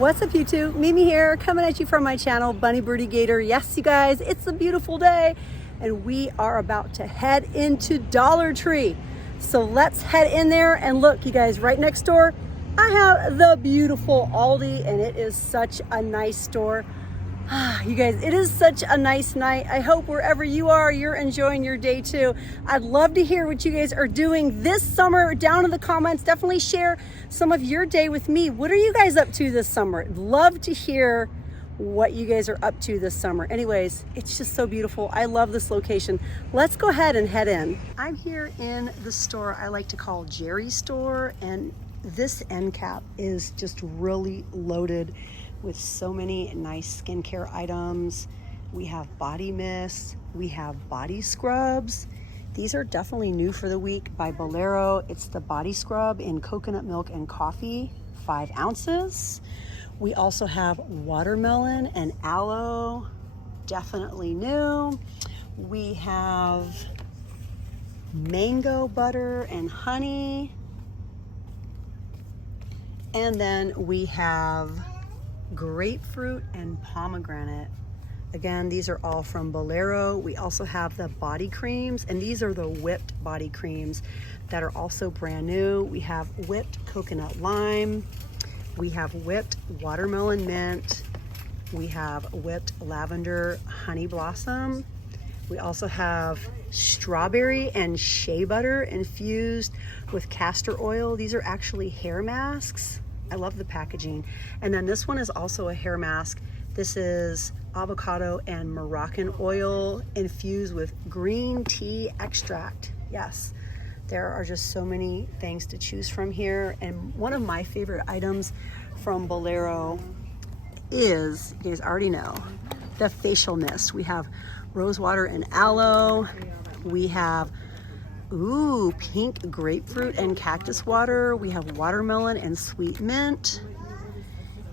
What's up YouTube? Mimi here, coming at you from my channel, Bunny Birdy Gator. Yes, you guys, it's a beautiful day and we are about to head into Dollar Tree. So let's head in there and look, you guys, right next door, I have the beautiful Aldi and it is such a nice store. You guys, it is such a nice night. I hope wherever you are, you're enjoying your day too. I'd love to hear what you guys are doing this summer down in the comments. Definitely share some of your day with me. What are you guys up to this summer? I'd love to hear what you guys are up to this summer. Anyways, it's just so beautiful. I love this location. Let's go ahead and head in. I'm here in the store I like to call Jerry's store, and this end cap is just really loaded with so many nice skincare items. We have body mist, we have body scrubs. These are definitely new for the week by Bolero. It's the body scrub in coconut milk and coffee, 5 ounces. We also have watermelon and aloe, definitely new. We have mango butter and honey. And then we have grapefruit and pomegranate. Again, these are all from Bolero. We also have the body creams, and these are the whipped body creams that are also brand new. We have whipped coconut lime. We have whipped watermelon mint. We have whipped lavender honey blossom. We also have strawberry and shea butter infused with castor oil. These are actually hair masks. I love the packaging. And then this one is also a hair mask. This is avocado and Moroccan oil infused with green tea extract. Yes, there are just so many things to choose from here. And one of my favorite items from Bolero is, you guys already know, the facial mist. We have rose water and aloe. We have pink grapefruit and cactus water. We have watermelon and sweet mint.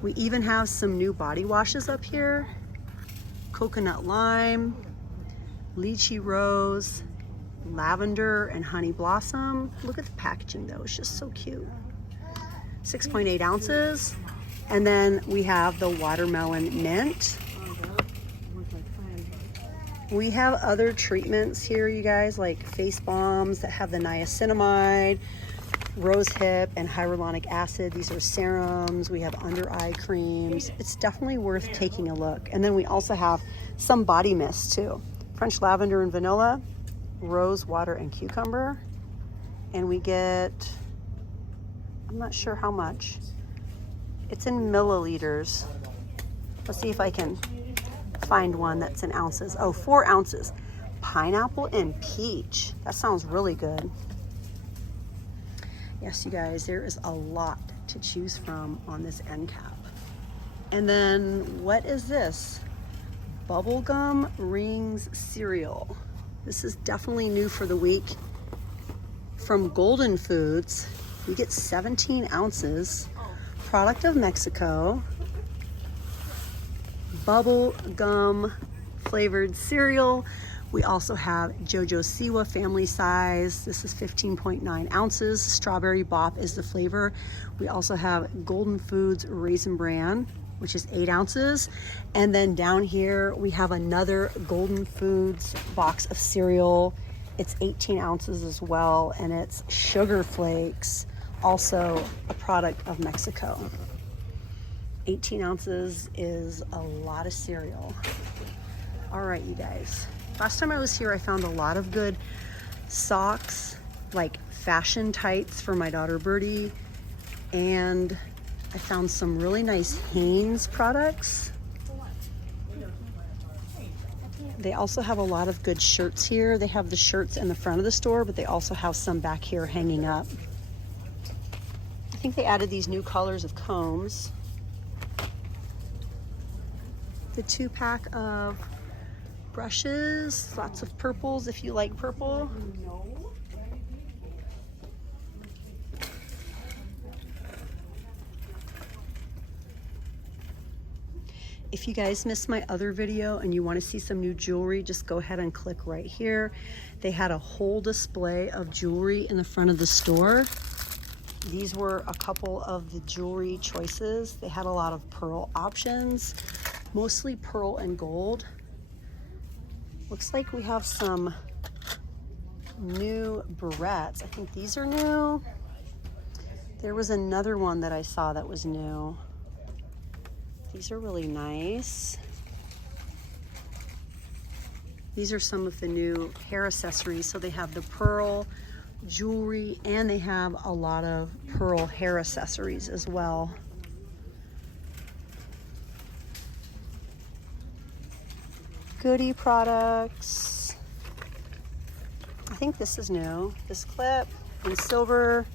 We even have some new body washes up here. Coconut lime, lychee rose, lavender and honey blossom. Look at the packaging though, it's just so cute. 6.8 ounces. And then we have the watermelon mint. We have other treatments here, you guys, like face balms that have the niacinamide, rose hip, and hyaluronic acid. These are serums. We have under eye creams. It's definitely worth taking a look. And then we also have some body mist too. French lavender and vanilla, rose water and cucumber. And we get, I'm not sure how much. It's in milliliters. Let's see if I can find one that's in ounces. Oh, 4 ounces. Pineapple and peach. That sounds really good. Yes, you guys, there is a lot to choose from on this end cap. And then what is this? Bubblegum rings cereal. This is definitely new for the week. From Golden Foods, we get 17 ounces. Product of Mexico. Bubble gum flavored cereal. We also have Jojo Siwa family size. This is 15.9 ounces. Strawberry Bop is the flavor. We also have Golden Foods Raisin Bran, which is 8 ounces. And then down here, we have another Golden Foods box of cereal. It's 18 ounces as well, and it's Sugar Flakes, also a product of Mexico. 18 ounces is a lot of cereal. All right, you guys. Last time I was here, I found a lot of good socks, like fashion tights for my daughter Birdy. And I found some really nice Hanes products. They also have a lot of good shirts here. They have the shirts in the front of the store, but they also have some back here hanging up. I think they added these new colors of combs. The 2-pack of brushes, lots of purples if you like purple. If you guys missed my other video and you want to see some new jewelry, just go ahead and click right here. They had a whole display of jewelry in the front of the store. These were a couple of the jewelry choices. They had a lot of pearl options, mostly pearl and gold. Looks like we have some new barrettes. I think these are new. There was another one that I saw that was new. These are really nice. These are some of the new hair accessories. So they have the pearl jewelry and they have a lot of pearl hair accessories as well. Goodie products. I think this is new. This clip in silver.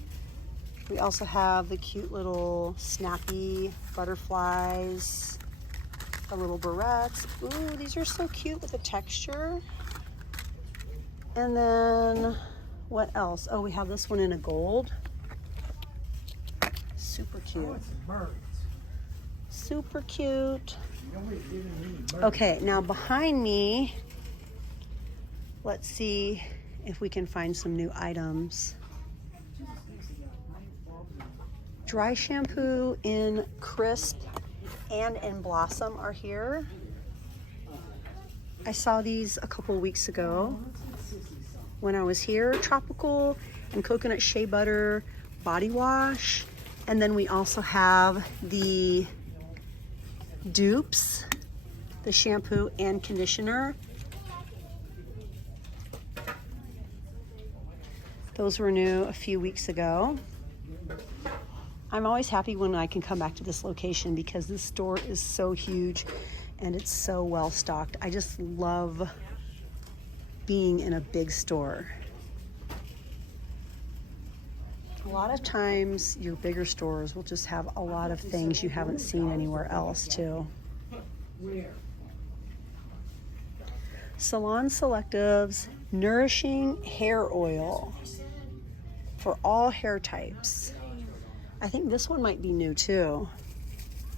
We also have the cute little snappy butterflies, the little barrettes. Ooh, these are so cute with the texture. And then what else? Oh, we have this one in a gold. Super cute. Super cute. Okay, now behind me, let's see if we can find some new items. Dry shampoo in Crisp and in Blossom are here. I saw these a couple weeks ago when I was here. Tropical and coconut shea butter body wash. And then we also have the dupes, the shampoo and conditioner. Those were new a few weeks ago. I'm always happy when I can come back to this location because this store is so huge and it's so well stocked. I just love being in a big store. A lot of times your bigger stores will just have a lot of things you haven't seen anywhere else too. Salon Selectives Nourishing Hair Oil for all hair types. I think this one might be new too.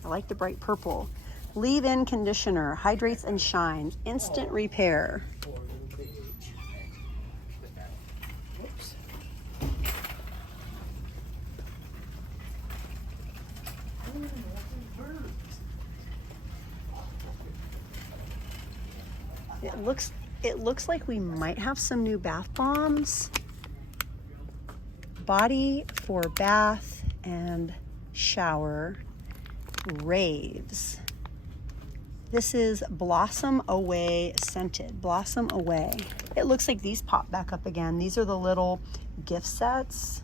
I like the bright purple. Leave-in conditioner, hydrates and shines, instant repair. It looks like we might have some new bath bombs. Body for bath and shower raves. This is Blossom Away scented. Blossom Away. It looks like these pop back up again. These are the little gift sets.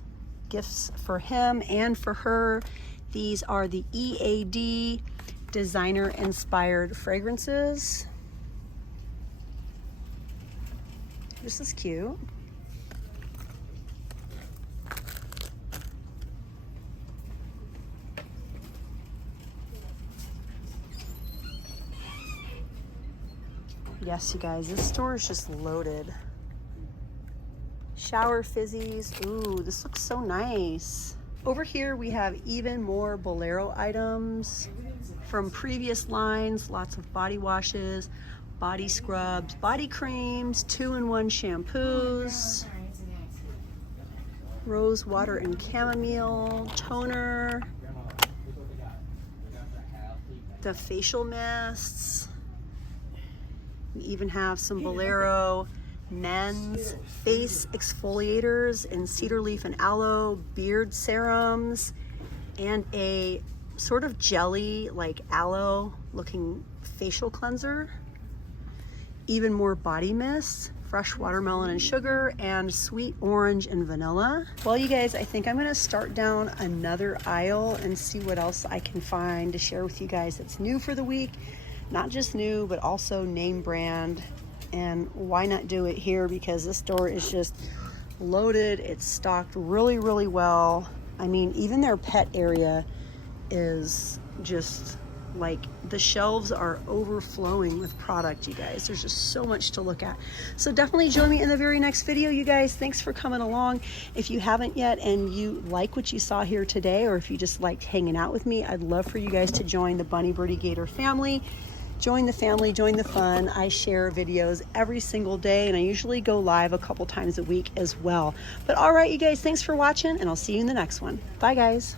Gifts for him and for her. These are the EAD designer inspired fragrances. This is cute. Yes, you guys, this store is just loaded. Shower fizzies. Ooh, this looks so nice. Over here we have even more Bolero items from previous lines. Lots of body washes, body scrubs, body creams, 2-in-1 shampoos, rose water and chamomile, toner, the facial mists. We even have some Bolero men's face exfoliators in cedar leaf and aloe, beard serums, and a sort of jelly like aloe looking facial cleanser. Even more body mists, fresh watermelon and sugar, and sweet orange and vanilla. Well, you guys, I think I'm gonna start down another aisle and see what else I can find to share with you guys that's new for the week. Not just new, but also name brand. And why not do it here? Because this store is just loaded. It's stocked really, really well. I mean, even their pet area is just like, the shelves are overflowing with product, you guys. There's just so much to look at. So definitely join me in the very next video, you guys. Thanks for coming along. If you haven't yet and you like what you saw here today, or if you just liked hanging out with me, I'd love for you guys to join the Bunny Birdie Gator family. Join the family, join the fun. I share videos every single day, and I usually go live a couple times a week as well. But all right, you guys, thanks for watching, and I'll see you in the next one. Bye, guys.